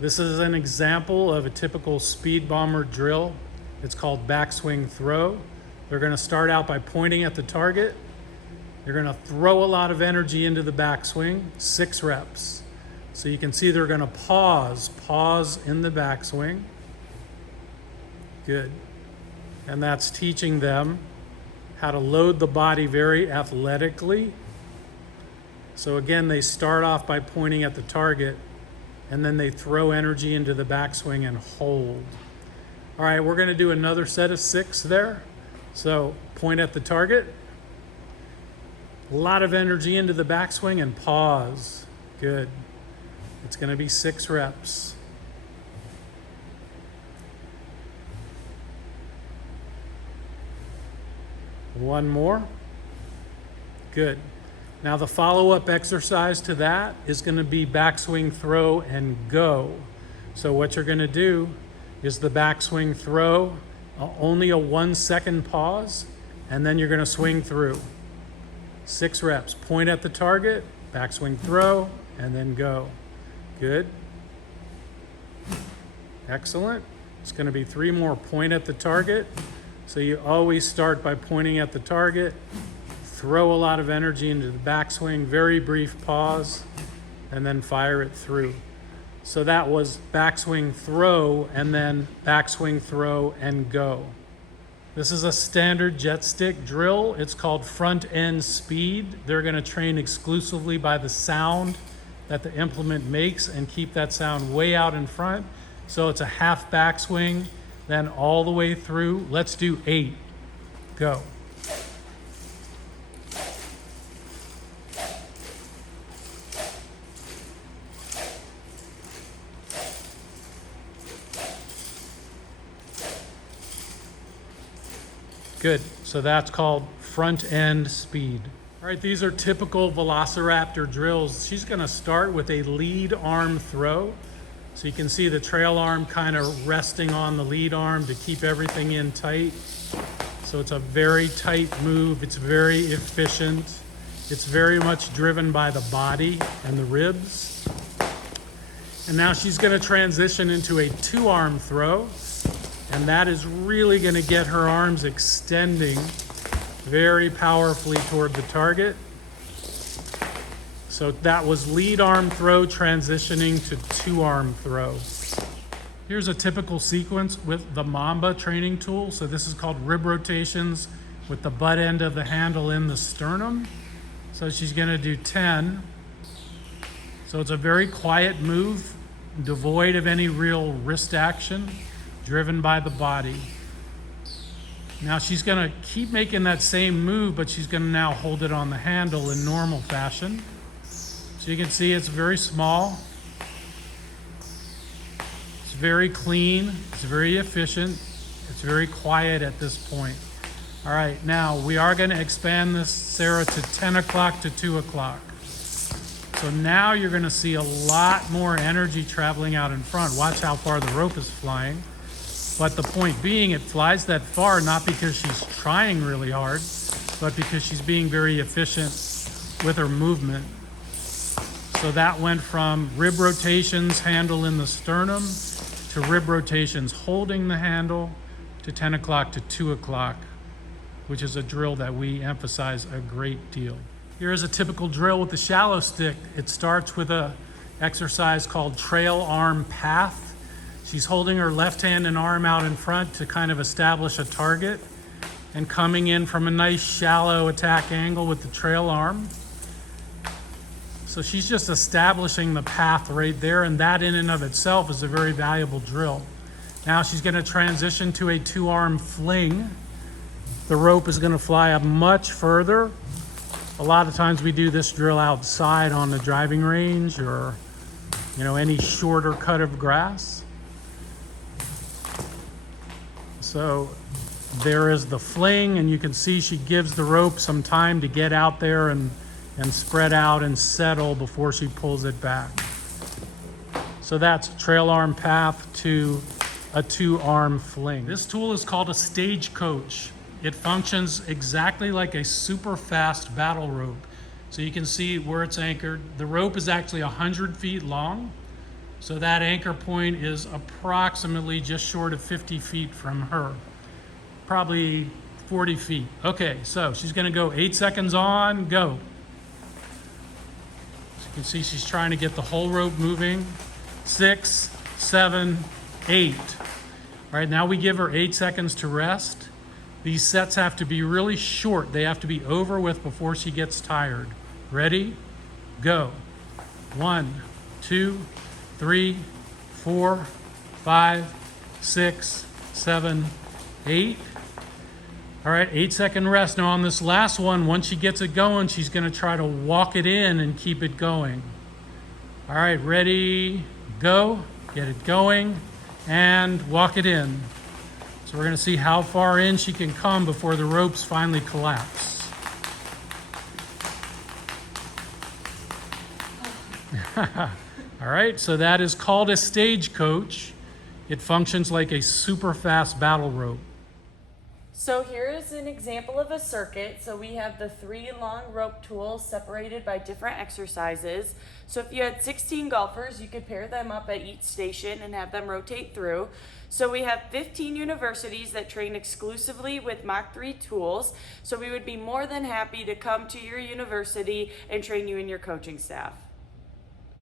This is an example of a typical speed bomber drill. It's called backswing throw. They're going to start out by pointing at the target. They're going to throw a lot of energy into the backswing, 6 reps. So you can see they're going to pause in the backswing. Good. And that's teaching them how to load the body very athletically. So again, they start off by pointing at the target, and then they throw energy into the backswing and hold. All right, we're going to do another set of 6 there. So point at the target, a lot of energy into the backswing and pause. Good. It's going to be 6 reps. One more. Good. Now the follow-up exercise to that is going to be backswing throw and go. So what you're going to do is the backswing throw, only a 1-second pause, and then you're going to swing through. 6 reps. Point at the target, backswing throw, and then go. Good. Excellent. It's going to be 3 more. Point at the target. So you always start by pointing at the target, throw a lot of energy into the backswing, very brief pause, and then fire it through. So that was backswing throw, and then backswing throw and go. This is a standard jet stick drill. It's called front end speed. They're going to train exclusively by the sound that the implement makes and keep that sound way out in front. So it's a half backswing, then all the way through. Let's do 8. Go. Good. So that's called front end speed. All right, these are typical Velociraptor drills. She's going to start with a lead arm throw. So you can see the trail arm kind of resting on the lead arm to keep everything in tight. So it's a very tight move. It's very efficient. It's very much driven by the body and the ribs. And now she's going to transition into a 2-arm throw. And that is really going to get her arms extending very powerfully toward the target. So that was lead arm throw transitioning to 2-arm throw. Here's a typical sequence with the Mamba training tool. So this is called rib rotations with the butt end of the handle in the sternum. So she's going to do 10. So it's a very quiet move, devoid of any real wrist action, driven by the body. Now she's going to keep making that same move, but she's going to now hold it on the handle in normal fashion. So you can see it's very small. It's very clean. It's very efficient. It's very quiet at this point. All right, now we are going to expand this, Sarah, to 10 o'clock to 2 o'clock. So now you're going to see a lot more energy traveling out in front. Watch how far the rope is flying. But the point being, it flies that far not because she's trying really hard, but because she's being very efficient with her movement. So that went from rib rotations, handle in the sternum, to rib rotations holding the handle, to 10 o'clock to 2 o'clock, which is a drill that we emphasize a great deal. Here's a typical drill with the shallow stick. It starts with an exercise called trail arm path. She's holding her left hand and arm out in front to kind of establish a target and coming in from a nice shallow attack angle with the trail arm. So she's just establishing the path right there, and that in and of itself is a very valuable drill. Now she's going to transition to a 2-arm fling. The rope is going to fly up much further. A lot of times we do this drill outside on the driving range or, any shorter cut of grass. So there is the fling, and you can see she gives the rope some time to get out there and spread out and settle before she pulls it back. So that's trail arm path to a 2-arm fling. This tool is called a stagecoach. It functions exactly like a super fast battle rope. So you can see where it's anchored. The rope is actually 100 feet long. So that anchor point is approximately just short of 50 feet from her. Probably 40 feet. Okay, so she's gonna go 8 seconds on, go. As you can see, she's trying to get the whole rope moving. 6, 7, 8. All right, now we give her 8 seconds to rest. These sets have to be really short. They have to be over with before she gets tired. Ready? Go. 1, 2, 3, 4, 5, 6, 7, 8. All right, 8-second rest. Now on this last one, once she gets it going, she's gonna try to walk it in and keep it going. All right, ready, go. Get it going and walk it in. So we're gonna see how far in she can come before the ropes finally collapse. All right, so that is called a stagecoach. It functions like a super fast battle rope. So here is an example of a circuit. So we have the 3 long rope tools separated by different exercises. So if you had 16 golfers, you could pair them up at each station and have them rotate through. So we have 15 universities that train exclusively with Mach 3 tools. So we would be more than happy to come to your university and train you and your coaching staff.